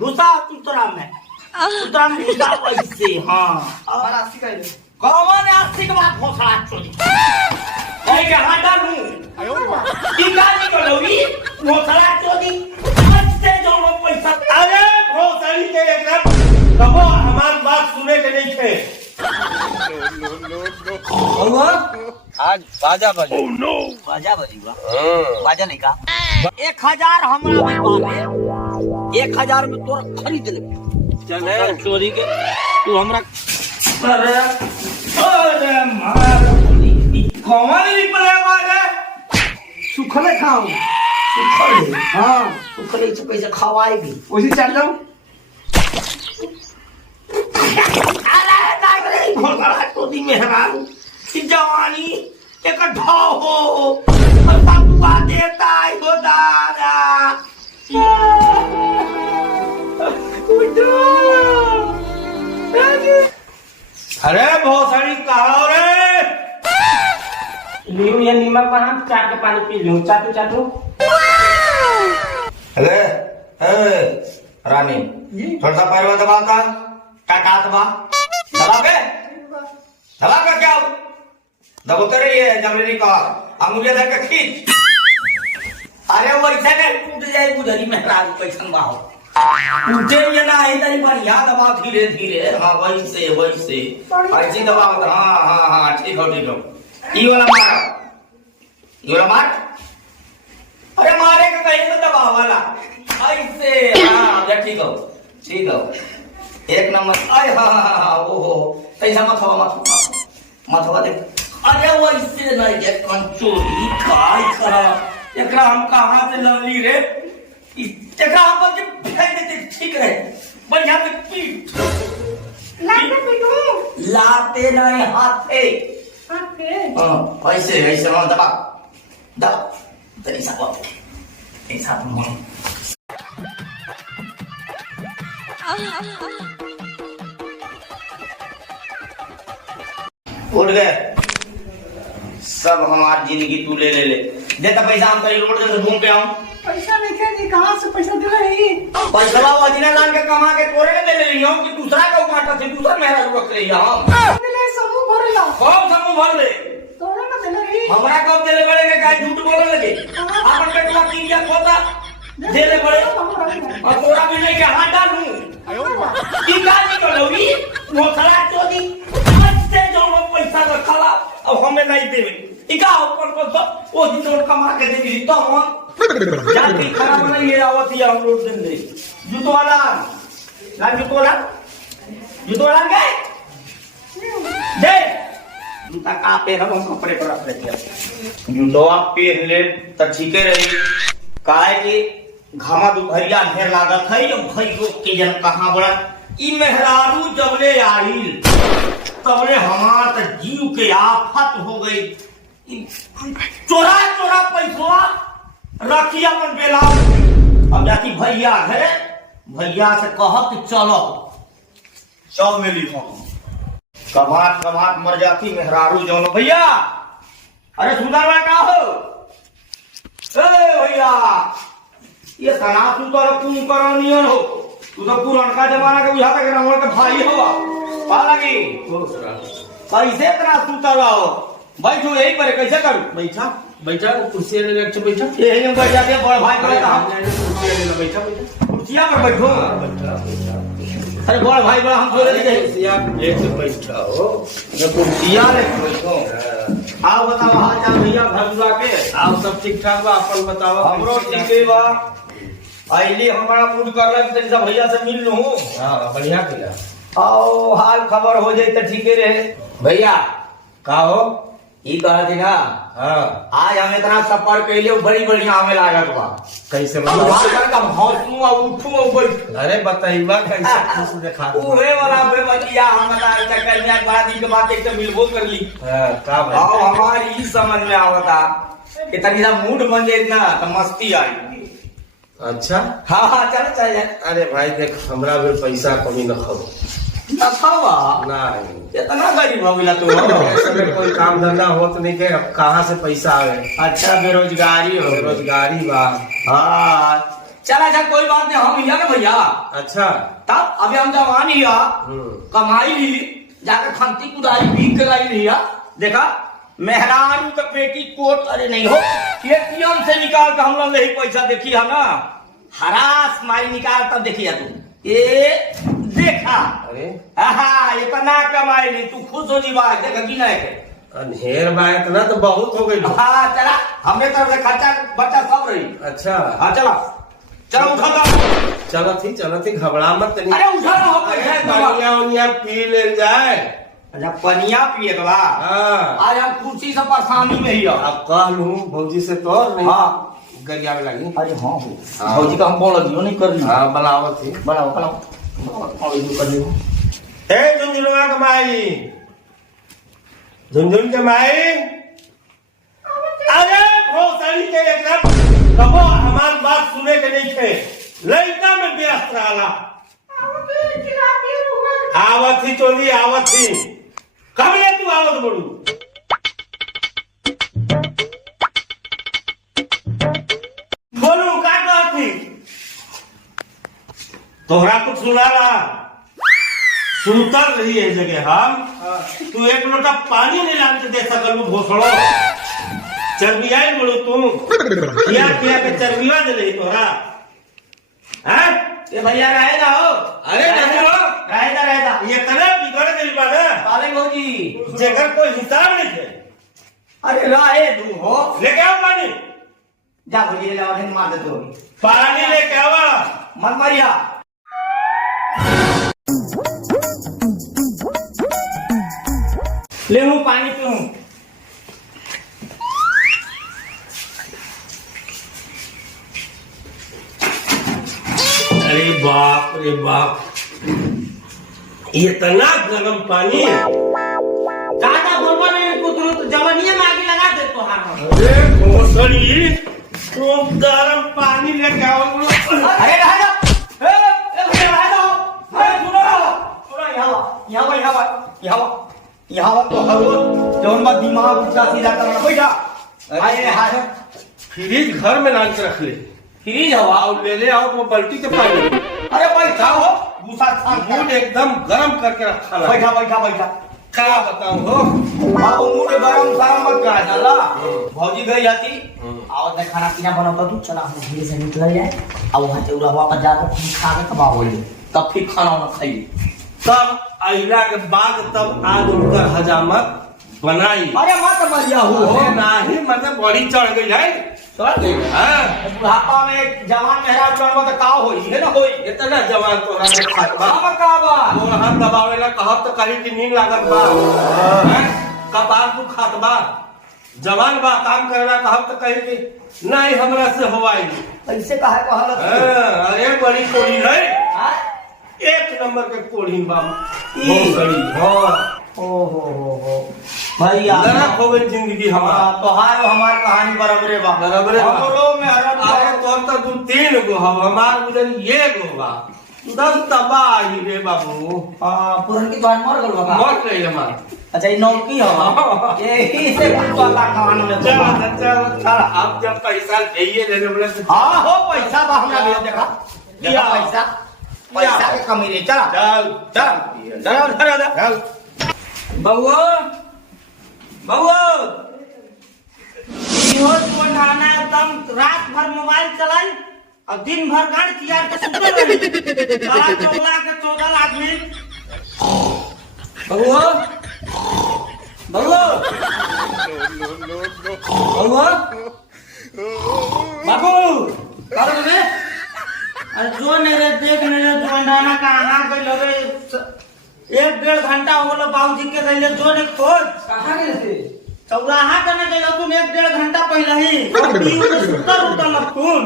घुसा उतरा में घुसा वैसे। हाँ और आसी का कौन आस्तिक बात भोसड़ा चोरी कहीं के हाथ डालूं टीका निकलोगी भोसड़ा चोरी से जो लोग पैसा। अरे भोसड़ी के एकदम कबो हमार बात सुने के नहीं थे। आज बाजा बजी। oh, no. बाजा बजी बाजा नहीं का 1000 हमरा में बाले 1000 में तोरा खरीद ले चले चोरी के तू हमरा। अरे अरे मार कौन निकले वाले सुखले खाऊं सुखले। हाँ सुखले से पैसे खवाएगी उसी चल जाऊं। भोसड़ा चोरी मेहरारू की जवानी एक ढाव हो बबुआ देता है हो दादा। अरे भोसड़ी कहाँ रे लीव ये नीमक पर हम चाट के पानी पी लूं। चाटू चाटू। अरे रानी थोड़ा सा पैर में दबा का टाटा दबा क्या दबोते रही है जमनी का अंगुलिया धर के खींच। अरे वो ऐसा नहीं टूट जाए बुधरी में रात कैसन बाहो टूटे ये ना है तरी बढ़िया दबा धीरे धीरे। हाँ वैसे वैसे ऐसी दबा। हाँ हाँ हाँ ठीक हो ये वाला मार। अरे मारे का कहीं तो दबा वाला ऐसे। हाँ ठीक हो एक नंबर। अरे हाँ हाँ हाँ ओहो ऐसा मथवा देख। अरे वो इससे नहीं है कंचोरी काय करा एकरा हम कहाँ से लवली रे एकरा हम पर फेंक देते ठीक रहे बढ़िया से पीट लाते नहीं हाथे। हाँ ऐसे ऐसे हाँ दबा तेरी सब ऐसा मन उठ गए सब हमारी जिंदगी तू ले देता पैसा हम कहीं रोड से घूम के आऊं। पैसा नहीं जी कहाँ से पैसा दे रही। पैसा अजीना लान के कमा के तोरे के दे ले रही हूं कि दूसरा का काटा से दूसरा मेहरा रख रही है। हम समूह भरला कौन समूह भर ले तोरे ना दे रही। हमरा कब देले बड़े के गाय झूठ बोले लगे अपन पेटवा की क्या खोता देले बड़े और तोरा भी नहीं के हाथ डालूं टीका निकलोगी भोसड़ा चोरी से जो लोग पैसा रखला अब हमें नहीं देवे टीका ऊपर पर तो वो दिन तो कमा के देगी तो हम जाके खाना बनाई ले आवत या हम रोड दिन ले जूतो वाला के दे जूता का पहन हम कपड़े पर रख देते जूतो आप पहन ले त ठीके रही काहे कि घामा दुपहरिया ढेर लागत है जो भाई लोग के जन कहां बड़ा ई मेहरारू जबले आइल तबले हमार त जीव के आफत हो गई। चोरा पैसा रखी अपन बेला अब जाती भैया घरे भैया से कह कि चलो सब मिली हम कमात मर जाती मेहरारू जौन भैया। अरे सुधार का हो भैया ये तना तू तो तुम करनियन हो तू तो पुरानका जमाना के बुझाता के रावण के भाई हो पा लगी कैसे तना तू रहो बैठो यही पर कैसे करूं बैठा कुर्सी ले लेके बैठा यही में बैठ जाते बड़ भाई बड़ा बैठा कुर्सिया पर बैठो। अरे बड़ भाई बड़ा हम बोले कुर्सिया लेके बैठाओ कुर्सिया लेके बैठो। आओ बताओ हाल चाल भैया घर के आओ सब ठीक ठाक बा अपन बताओ हमरो ठीक बा आइले हमारा मूड करला कि सब भैया से मिल लूं। हां बढ़िया किया आओ हाल खबर हो जाए तो ठीके रहे भैया का हो ई कहा थी ना। हां आज हम इतना सफर कैले बड़ी बढ़िया हमें लागत बा कैसे मतलब का हौसलू और उठू और बैठ। अरे बताइबा कैसे खुश देखा ओहे वाला बे बतिया हम बता कन्या बड़ा दिन के बाद एक तो मिलबो कर ली। हां का भाई आओ हमारी ई समझ में आवता कि तनी सा मूड बन जाए ना तो मस्ती आई। अच्छा हाँ हाँ चल जाए। अरे भाई देख हमरा भी पैसा कमी न खबो नहीं इतना गरीब हो गया तू कोई काम धंधा होत नहीं के अब कहाँ से पैसा आवे। अच्छा बेरोजगारी हो बेरोजगारी बा। हाँ चला जा कोई बात नहीं, हम हिया ना भैया। अच्छा। तब अभी हम जवान हिया, कमाई ली, जाकर खंती कुदाई बीक के लाई लिया। देखा मेहरारू का पेटी कोट, अरे नहीं हो एटीएम से निकाल के हम लोग नहीं पैसा देखी है ना, हरास मारी निकाल तब देखिए तू ये देखा। अरे इतना कमाई ली, तू खुश हो जी बात देखा कि नहीं है। ढेर बा इतना तो बहुत हो गई। हाँ चला, हमने तरफ से खर्चा बच्चा सब रही। अच्छा हाँ चला चलो उठा दो। चलो थी घबरा मत नहीं। अरे उठा ना हो पैसा पनिया उनिया पी ले जाए। अच्छा पनिया पिए के बा। हाँ आज हम कुर्सी से परेशानी में ही हो। अब कह लूँ भौजी से तो नहीं। हाँ गरिया में लगी। अरे हाँ हो भौजी का हम बोल दियो नहीं कर रही। हाँ बनावत थी। बनाओ बनाओ कर लियो। हे झुंझुनवा कमाई, झुंझुन कमाई, अरे भोसड़ी के एकदम कबो हमार बात सुने के नहीं थे, लड़का में व्यस्त रहला। आवत ही चोली आवत ही, कब ले तू आवत बड़ू? बोलू का कहत थी? तोहरा कुछ सुनाला? सुनतर रही है जगह हम। तू एक लोटा पानी नहीं लान के दे सकल भोसड़ो, चर्बियाई बोलो तू किया के चर्बिया दे रही तोहरा। हैं ये भैया रहेगा हो। अरे नहीं हो, रहेगा ये तरह बिगड़ गई बा ना, पाले भौजी जेकर कोई हिसाब नहीं है। अरे रहे तू हो। लेके आओ पानी, जा भैया ले और मार दे तो पानी लेके आवा। मत मारिया। ले हूँ पानी पीऊँ। अरे बाप रे बाप, इतना गर्म पानी। ज्यादा बोलबा नहीं कुछ तो जवानिया में आगे लगा दे तो हाथ। अरे भोसड़ी, तू गर्म पानी लेके आओ। अरे रह जा। ए भैया रह जाओ। अरे सुनो यहाँ तो हर रोज जौन बा दिमाग उल्टा सीधा करना बैठा। अरे हाथ फ्रिज घर में लान के रख ले, फ्रीज हवा और ले ले आओ वो बाल्टी के पानी। अरे बैठा हो भूसा छान दूध एकदम गर्म करके रखा ला। बैठा क्या बताऊं हो, बाबू मुझे गरम सारम मत करा जाला। भौजी गई आती और ने खाना पीना बनाता तू, चला हम धीरे से निकल जाए और वहां से उड़ा पर जाकर खा के कबा बोले, तब फिर खाना ना खाई। तब अहिला के बाद तब आज उनकर हजामत बनाई। अरे मत मरिया हो नहीं मतलब बड़ी चढ़ गई है। चल गई। हाँ बुढ़ापा में एक जवान मेहराज बनवा तो का होई है ना होई। इतना जवान तोहरा के खातबा बाबा का बा वो हाथ दबावेला कहत तो कहीं की नींद लागत बा। हैं? कपार तू खातबा जवान बा काम करना कहत तो कहीं की नहीं हमरा से होवाई। ऐसे काहे कहल। अरे बड़ी कोड़ी है, हां एक नंबर के कोड़ी बा। ई। भोसड़ी हाँ हो भैया नरक हो गई जिंदगी हमारा। तोहार हमार कहानी बराबरे बा। बराबरे बा। हमरो में हरम अरे तोर तो तू 3 गो हव, हमार उधर ये गो बा। दस तबाही रे बाबू। पुरन की बात मर गल बाबा। मर गई हमार। अच्छा ये नौकी हो यही से वाला कहानी में चल आप जब पैसा चाहिए लेने बोले तो हाँ हो पैसा बा हमरा भी देखा दिया। पैसा के कमी रे। चल चल चल बउआ इहो सुनाना एकदम रात भर मोबाइल चलाई और दिन भर गाड़ी तियार के सुते रही। साला चौला के 14 आदमी। बउआ बाबू कर रे। अरे जो मेरे देख मेरे जोंडाना कहाँ गई लगे 1-1.5 घंटा हो गलो बाबूजी के गईले जो ने खोज कहाँ गए थे चौराहा करने गए तुम 1-1.5 घंटा पहले ही सुतर लखून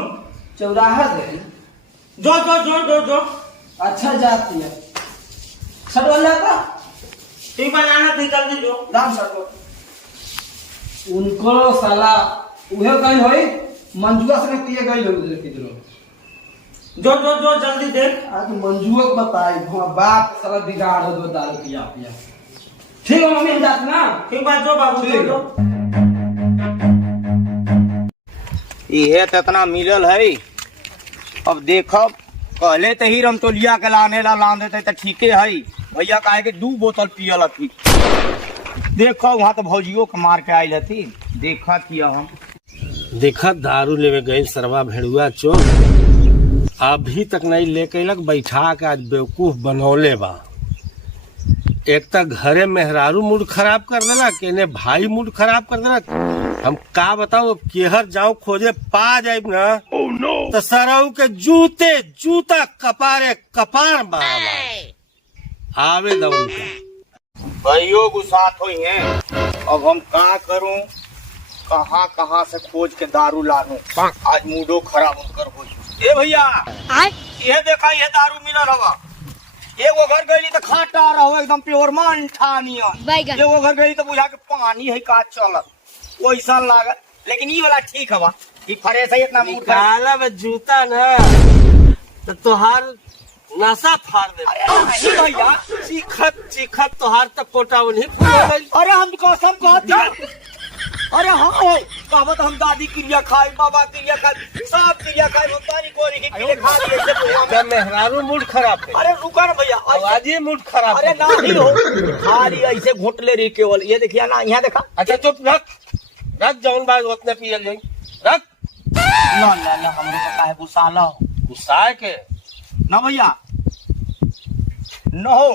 चौराहा से जो अच्छा जाती है सर वाला का ठीक बनाना निकल दी जो दाम सर उनको साला उहे कहीं होई मंजुआ से पिए गई लोग किधरो जो जल्दी देख। आज मंजुआ को बताई वहां बाप साला बिगाड़ दो दारू पिया ठीक है मम्मी जात ना ठीक बात जो बाबू ठीक जो इहे तो इतना मिलल है अब देखब कहले तो ही रमतोलिया के लाने ला लान देते तो ठीके है भैया काहे के 2 बोतल पियल थी। देखो वहाँ तो भौजियो के मार के आयल थी देखा थी हम देखा दारू लेवे गए सरवा भेड़ुआ चोर अभी तक नहीं लेके लग बैठा के आज बेवकूफ बनौले बा। एक तक घरे मेहरारू मूड खराब कर देला केने भाई मूड खराब कर देला। हम का बताओ अब केहर जाओ खोजे पा जाए ना तो सरऊ के जूते जूता कपारे कपार मारा आवे दो भाइयों गुस्सात हुई हैं। अब हम का करूं कहाँ कहाँ से खोज के दारू लानू आज मूडो खराब होकर हो। ए भैया ये देखा ये दारू मिलल हवा एगो घर गई तो खाटा रहो एकदम प्योर मानठा नियन एगो घर गई तो बुझा के पानी है का चलत वैसा लागत लेकिन ये वाला ठीक हवा ये फ्रेश है इतना मूड काला में जूता ना तो तोहार नशा फाड़ दे। अरे भैया चीखत चीखत तोहार तक कोटा नहीं फूल। अरे हम कसम कहती अरे हाँ है कहत हम दादी क्रिया खाई बाबा क्रिया खाई सब क्रिया खाई पानी कोरी की पीले खा लिए मेहरारू मूड खराब है। अरे रुका ना भैया आज ही मूड खराब। अरे ना ही हो खाली ऐसे घोटले रही केवल ये देखिए ना यहाँ देखा। अच्छा चुप रख रख जौन बात उतने पियल जाई रख ना ना ना हमरे को काहे गुस्सा गुस्सा के ना भैया न हो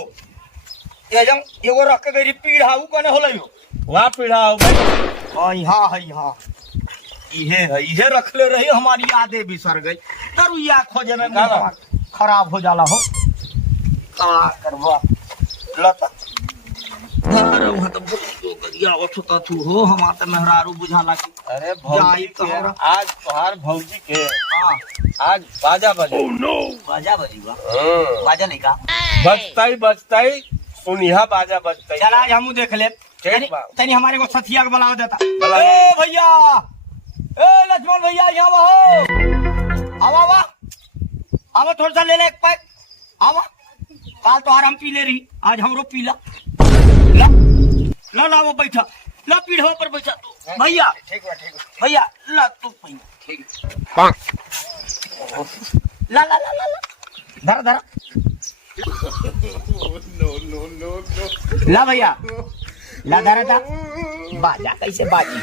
ये जम एगो रख के गई पीढ़ाऊ कने होलै हो वहाँ पीढ़ा हो भाई हां यहाँ है यहाँ इहे रखले रही हमारी यादें बिसर गई तरुया खोजे में खराब हो जाला हो का करवा लता अरे वहां तो करिया उठता तू हो हमार तो मेहरारू बुझाला की अरे भौजी के आज तोहार भौजी के हां आज बाजा बजे बाजा बजीवा बाजा नहीं का बजताई सुनिया बाजा बजताई। चल आज हमू देख ले तनी हमारे को सथिया के बुला देता ए भैया ए लक्ष्मण भैया यहाँ हो आवा आवा आवा थोड़ा सा ले ले एक पैक आवा काल तो हम पी ले रही आज हमरो पीला ला ला ला वो बैठा ला पीढ़ो पर बैठा तू भैया ठीक है भैया ला तू भैया ठीक ला ला ला ला धरा धरा ला भैया ला धरा था बाजा कैसे बाजी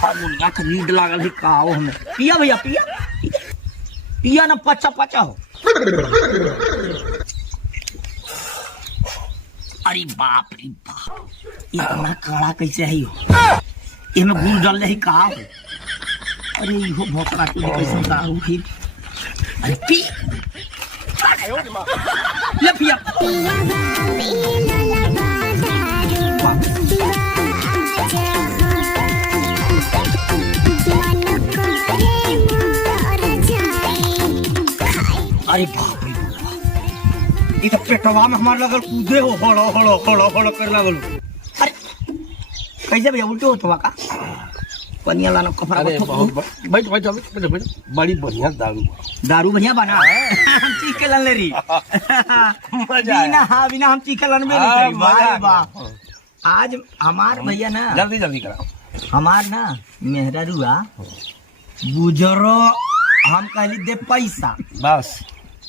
हाँ मुर्गा का नींद लागल है का हो हमें पिया भैया पिया पिया ना पचा पचा हो। अरे बाप रे बाप ये हमारा काढ़ा कैसे है हो ये में गुड़ डाल रही का हो। अरे इहो भोकरा के कैसे दारू है अरे पी ले पिया अरे बाप रे ये तो पेटवा में हमारे लगल कूदे हो हड़ो हड़ो हड़ो हड़ो कर लगल। अरे कैसे भैया उल्टे हो तो का पनिया लाना कपड़ा बैठ बैठ बैठ बड़ी बढ़िया दारू बढ़िया बना हम चीखे लन ले रही बिना हम चीखे लन में नहीं करी वाह आज हमार भैया ना जल्दी जल्दी करा हमार ना मेहरारुआ गुजरो हम कहली दे पैसा बस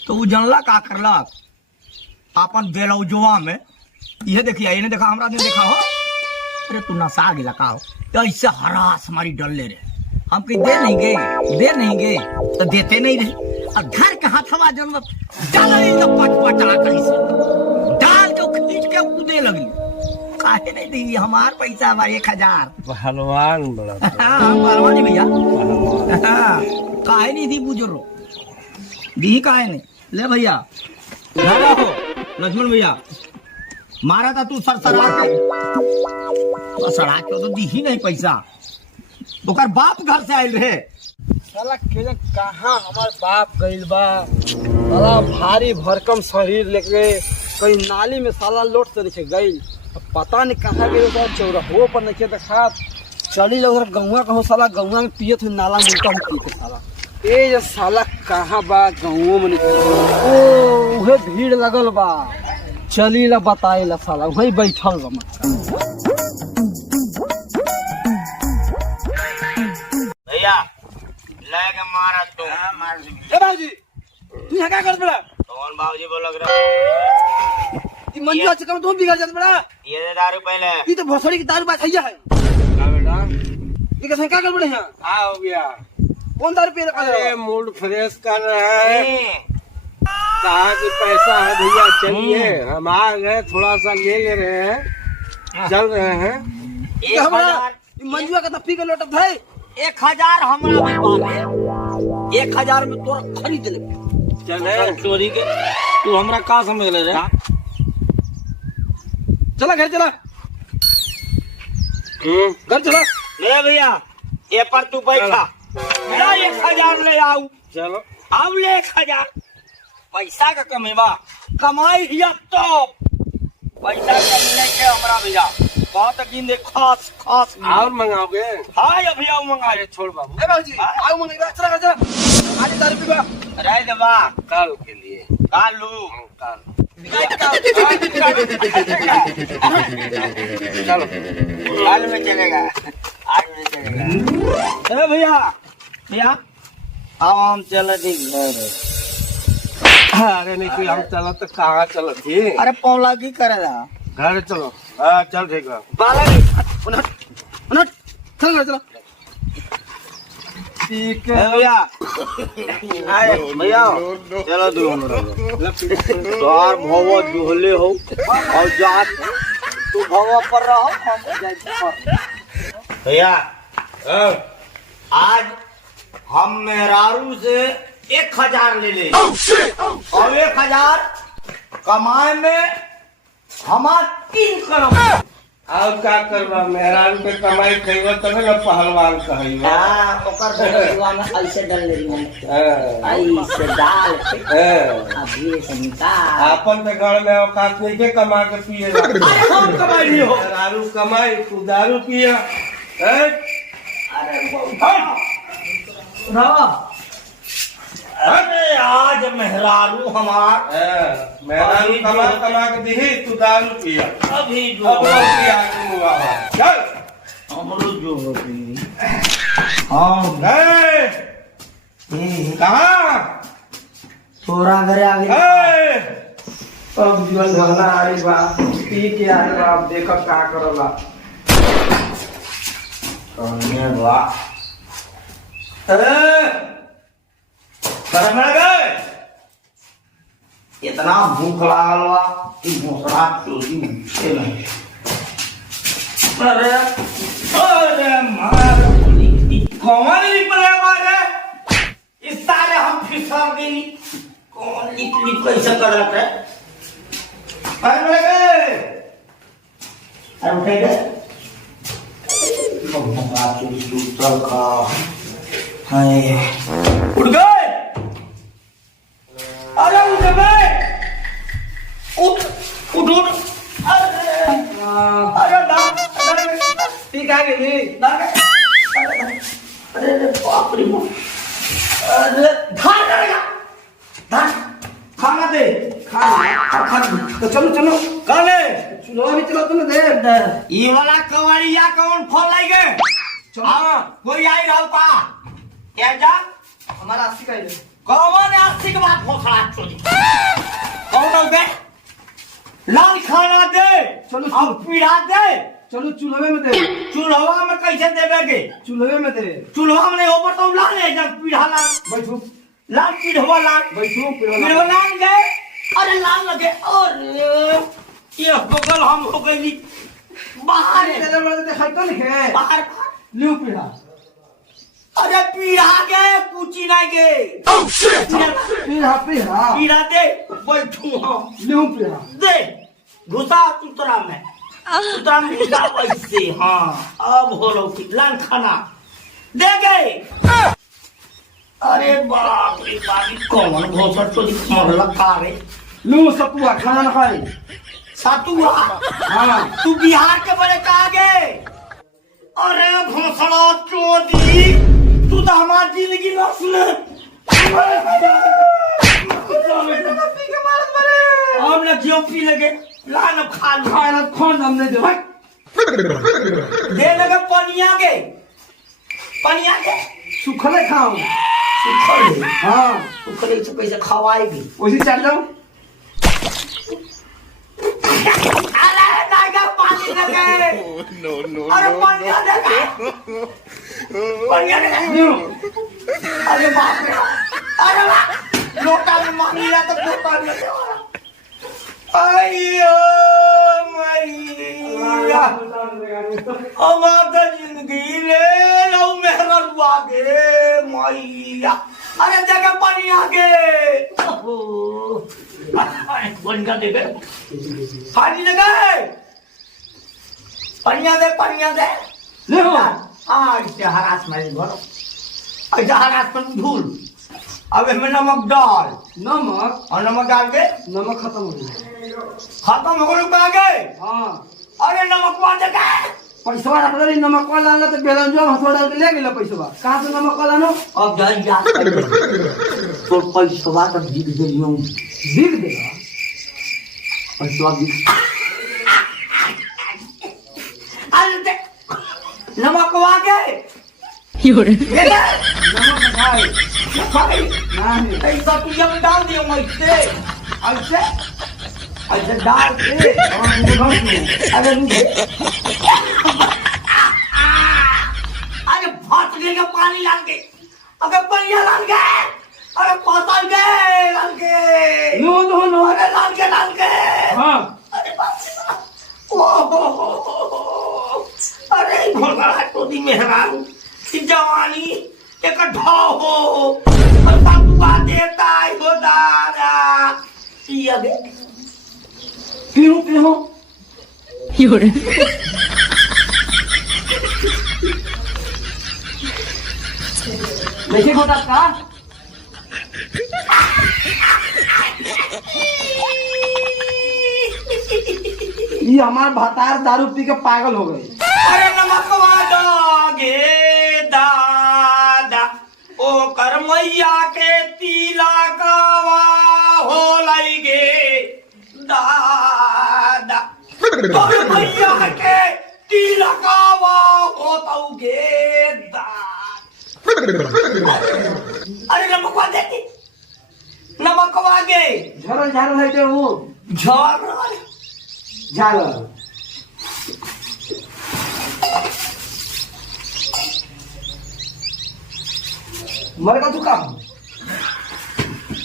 तो वो जनला का करलक अपन बेलौजवा में ये देखिए ये देखा हमरा ने देखा हो अरे तू नशा गिला का हो तो ऐसे हरास हमारी डलले रे हम कहीं दे नहीं गए तो देते नहीं रहे और घर के हाथवा जन्म डाल तो पटपटा कैसे डाल के खींच के कूदे लगी काहे नहीं दी हमार पैसा हमारे 1000 पहलवान बड़ा पहलवान भैया काहे नहीं दी बुजुर्ग दी काहे नहीं ले भैया लगा हो लक्ष्मण भैया मारा था तू सर सड़ा के तो दी ही नहीं पैसा ओकर बाप घर से आयल रहे साला के कहाँ हमार बाप गइल बा साला भारी भरकम शरीर लेके कहीं नाली में साला लोट से नीचे गइल पता नहीं कहाँ गए चौराहो पर नहीं देखा चली जा उधर गौवा कहो साला गौवा में पियत हुई नाला मिलता हूँ पी के साला ए जो साला कहाँ बा गाँव में ओ उहे भीड़ लगल बा चली ला बताए ला साला वही बैठल बा भैया लगे मारा तो ए बाबूजी तू यहाँ क्या कर बड़ा कौन बाबूजी बोल लग रहा ये मंजू अच्छे कम तुम बिगड़ जाते बड़ा ये दे दारू पहले ये तो भोसड़ी की दारू बात है क्या बेटा ये कैसे क्या कर बड़े यहाँ क्या हो गया? कौन दारू पी रखा अरे है मूड फ्रेश कर रहे हैं। कहा कि पैसा है भैया चलिए, हम आ गए, थोड़ा सा ले रहे हैं, चल रहे हैं। क्या बड़ा ये मंजू का तो पी के लौटत है 1000 हमरा में 1000 में तोरा खरीद ले चले चोरी के तू हमरा का समझ ले रे चला घर चला घर चला ले भैया ये पर तू बैठा मेरा 1000 ले आऊ चलो अब ले 1000 पैसा का कमेवा कमाई हिया तो पैसा कमी के हमरा भैया बहुत गिन खास खास और मंगाओगे? हाय अभी आओ मंगा अरे छोड़ बाबू, ए बाबूजी आओ मंगे चला घर चला आज दारू पीबा रह देवा कल के लिए कालू कल चलो आज में चलेगा आज में चलेगा ए भैया भैया अब हम चले थी घर अरे नहीं कोई हम चलो तो कहाँ चलो थी? अरे पौला की करेगा घर चलो। हाँ चल ठीक है। बाला उनट चल घर चला ठीक ए भैया आए भैया चलो द्वार भव दुहले हो और जात तू भव पर रहो हम जाए भैया आज हम मेहरारू से 1000 ले ले और 1000 कमाए में हमार 3 करोड़ और क्या करवा? मेहरान पे कमाई खइबो तब ना पहलवान कहिबो। ओकर बटुआ में ऐसे डल रही ऐसे डाल अभी से निकाल आपन पे घर में औकात नहीं के कमा के पिए हम कमाई नहीं हो दारू कमाई तू दारू पिया अरे आज मेहरारू हमार मेहरारू कमा कमा के दी तू दारू पिया अभी जो अब लोग पिया के मुआ चल हमरो जो होती हाँ कहाँ तोरा घरे आगे अब जीवन भरना आई बा पी के आई बा अब देखो का करला करने बा इतना भूख लागल बा कि भूसड़ा चोरी उठे नहीं अरे अरे मार कौन निकले बारे इस सारे हम फिसल गई कौन लिप कैसे करत है अरे उठे गए भगवान चोरी सुतल का हाय उठ गए अरे उठ गए उठ उठ उठ अरे ना ठीक है गई ना अरे बाप रे बाप अरे धान करेगा धान खाना दे खाना तो चलो चलो काले चलो अभी चलो तुम दे ये वाला कवाड़िया कौन खोल लाएंगे हाँ कोई आई रहा का क्या जा हमारा 80 का ही दे कौन है 80 के बाद भोसड़ा चोरी कौन हो गए लाल खाना दे चलो, अब पीढ़ा दे चलो चूल्हे में दे चूल्हा में कैसे देवेगे चूल्हे में दे चूल्हा में नहीं ऊपर तो ला ले जब पीढ़ा लाल बैठो लाल पीढ़वा लाल बैठो पीढ़वा लाल गए अरे लाल लगे और ये बगल हम हो गई बाहर तेरे बड़े देखा तो नहीं है बाहर लियो पीड़ा अरे पीढ़ा गए कुची नहीं गए पीड़ा पीड़ा पीढ़ा दे बैठू हम लियो पीड़ा दे घुसा सुतरा में सुतरा में घुसा वैसे हाँ अब हो लो लाल खाना दे गए अरे बाप रे बाप कौन घोसट तो मरला खा रे लू सतुआ खाना ना खाई सातुआ हाँ तू बिहार के बड़े कहा गए अरे भोसड़ा चोदी तू तो हमारी जिंदगी नस हमने क्यों पी लगे लान अब खा लू खाना खोन हमने दे भाई दे लगे पनिया के सुखले खाओ सुखले हाँ सुखले से कैसे खवाएगी? उसी चल जाओ। अरे नागा पानी लगे। अरे पनिया देखा अरे बाप रे अरे बाप लोटा में मार लिया तो पोता नहीं देवाला अयो मैया हमार तो जिंदगी ले लो मेहरा रुआ गे मैया अरे जगह पनिया गे बन कर दे पानी लगे पनिया दे ले हो हाँ इससे हरास में भरो ऐसा हरास में धूल अब इसमें नमक डाल नमक और नमक डाल के नमक खत्म हो गया। खत्म हो गया आगे हाँ अरे नमक पा दे पैसा रख दे नमक वाला आना तो बेलन जो हथवा डाल के ले गेला पैसा कहाँ से नमक वाला नो अब जाई जा तो पैसा तो जीत गेलियो बिक देगा पैसा जीत अरे दे नमक वागे नमक खाए भाई नहीं ऐसा तू जब डाल दियो ऐसे ऐसे ऐसे डाल के अरे अरे फाट गया पानी लाल के अगर बढ़िया लाल के अरे पतल के लाल के नो नो नो अरे लाल के हाँ अरे अरे भोला तो दी मेहरारू जवानी एक ढाव हो और बबुआ देता है हो दादा ये देख क्यों देखिए घोटा का ये हमारे भतार दारू पी के पागल हो गए। अरे नमक वागे दादा ओ कर मैया के तीला कावा हो लगे दादा तो मैया के तीला कावा हो तौगे दादा अरे नमक वागे झारल है जो वो झारल मर का तू काम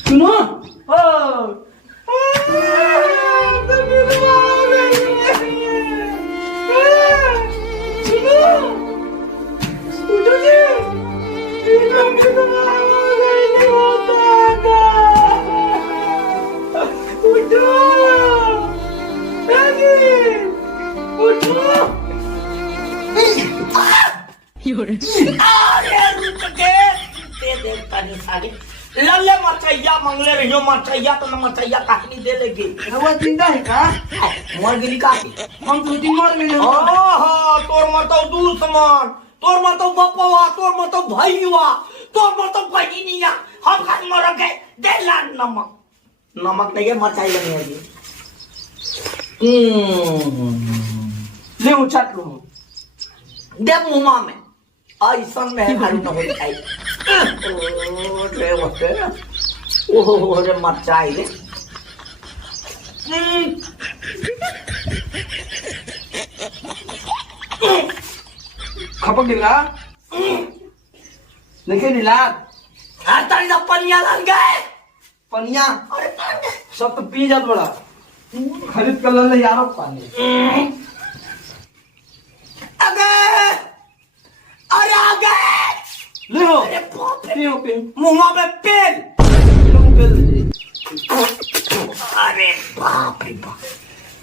सुनो लल्ले मचैया मंगले रहियो मचैया तो न मचैया कहानी दे लेगी वो जिंदा है का मर गिरी काकी हम तो दिन मर गए ओहो तोर मतो दुश्मन तोर मतो बपवा तोर मतो भईवा तोर मतो बहिनिया हम खान मर गए देला नमक नहीं है मचाई लगे है ले उछट लो दे मुंह में ऐसा में खाली न हो जाए ओहो रे मचाई रे खपक गिला लेकिन नीला तारी दा पनिया लग गए पनिया सब तो पी जात बड़ा खरीद कर ले यारो पानी अरे आगे ले हो अरे बाप रे पियो पियो मुंह में पेल अरे बाप रे बाप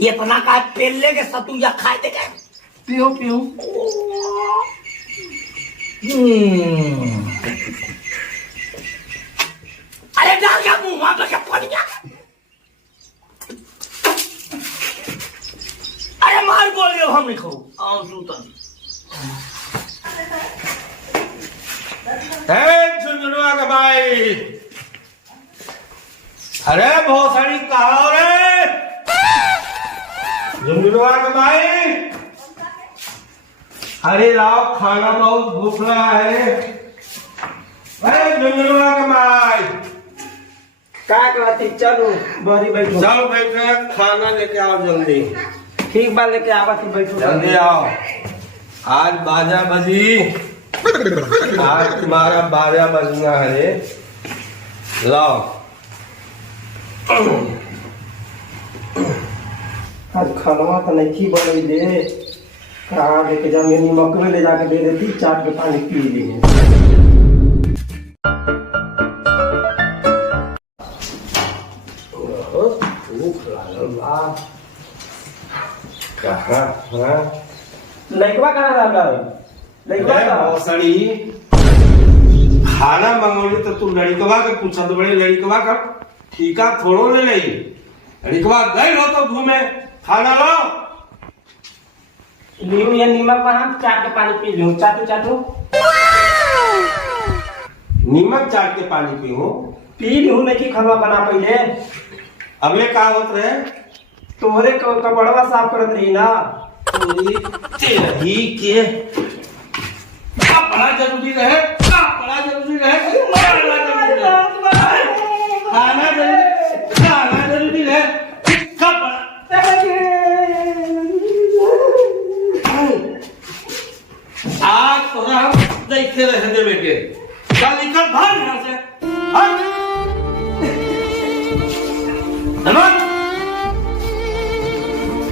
ये इतना का पेल लेके सतुया खाए थे क्या पियो पियो अरे डाल गया मुंह में क्या पनिया अरे मार बोल रहे हो हम नहीं खाओ आओ सूता झुंझुनुआ का भाई अरे बहुत सारी कहा रे झुंझुनुआ का भाई अरे लाओ खाना बहुत भूख रहा है अरे झुंझुनुआ के माई का कहती चलो बड़ी बैठो चल बैठे खाना लेके आओ जल्दी ठीक बा लेके आवा थी बैठो जल्दी आओ आज 12 बजी आज तुम्हारा 12 बजना है लाओ आज खाना तो नहीं थी बड़ी दे कहाँ लेके जाऊंगे नमक में ले जाके दे देती चाट के पानी पी लिए भूख लागल बा कहाँ हाँ लइकवा कहाँ रहल लइकवा का भोसड़ी खाना मंगोली तो तू लड़कवा के पूछत बड़े लड़कवा का ठीका थोड़ो ले लई लड़कवा गए हो तो घूमे खाना लो लियो ये नीमक पर हम चाट के पानी पी लूं चाटू चाटू नीमक चाट के पानी पीऊं पी लूं नहीं खलवा बना पहले अगले का होत रहे तोहरे कपड़वा साफ करत रही ना तेरी के का बड़ा जरूरी रहे का बड़ा जरूरी रहे खाना जरूरी रहे का बड़ा आज तोरा हम देखे रहे देवे के कल निकल भाग यहाँ से